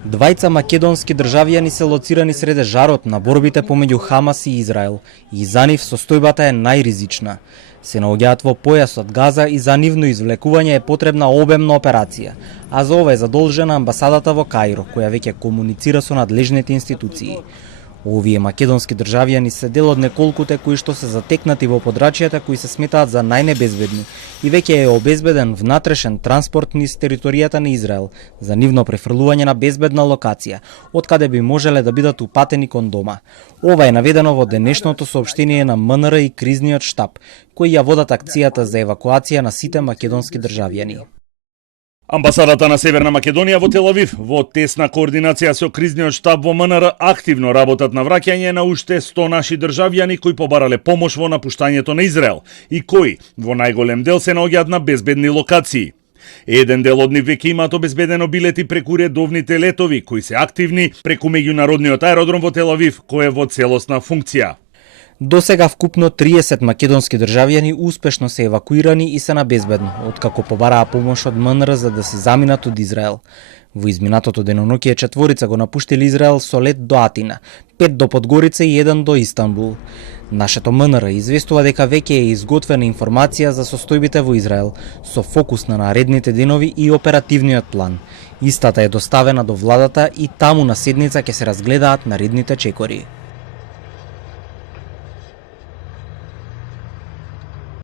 Двајца македонски државјани се лоцирани среде жарот на борбите помеѓу Хамас и Израел и за нив состојбата е најризична. Се наоѓаат во појасот Газа и за нивно извлекување е потребна обемна операција, а за ова е задолжена амбасадата во Каиро, која веќе комуницира со надлежните институции. Овие македонски државјани се дел од неколкуте кои што се затекнати во подрачјата кои се сметаат за најнебезбедни и веќе е обезбеден внатрешен транспорт низ територијата на Израел за нивно префрлување на безбедна локација, од каде би можеле да бидат упатени кон дома. Ова е наведено во денешното соопштение на МНР и кризниот штаб, кои ја водат акцијата за евакуација на сите македонски државјани. Амбасадата на Северна Македонија во Тел Авив во тесна координација со кризниот штаб во МНР активно работат на враќање на уште 100 наши државјани кои побарале помош во напуштањето на Израел и кои во најголем дел се наоѓаат на безбедни локации. Еден дел од нив веќе имаат обезбедено билети преку редовните летови кои се активни преку меѓународниот аеродром во Тел Авив кој е во целосна функција. До сега вкупно 30 македонски државјани успешно се евакуирани и се на безбедно, откако побараа помош од МНР за да се заминат од Израел. Во изминатото деноноќие 4 го напуштили Израел со лет до Атина, 5 до Подгорица и 1 до Истанбул. Нашето МНР известува дека веќе е изготвена информација за состојбите во Израел, со фокус на наредните денови и оперативниот план. Истата е доставена до владата и таму на седница ќе се разгледаат наредните чекори.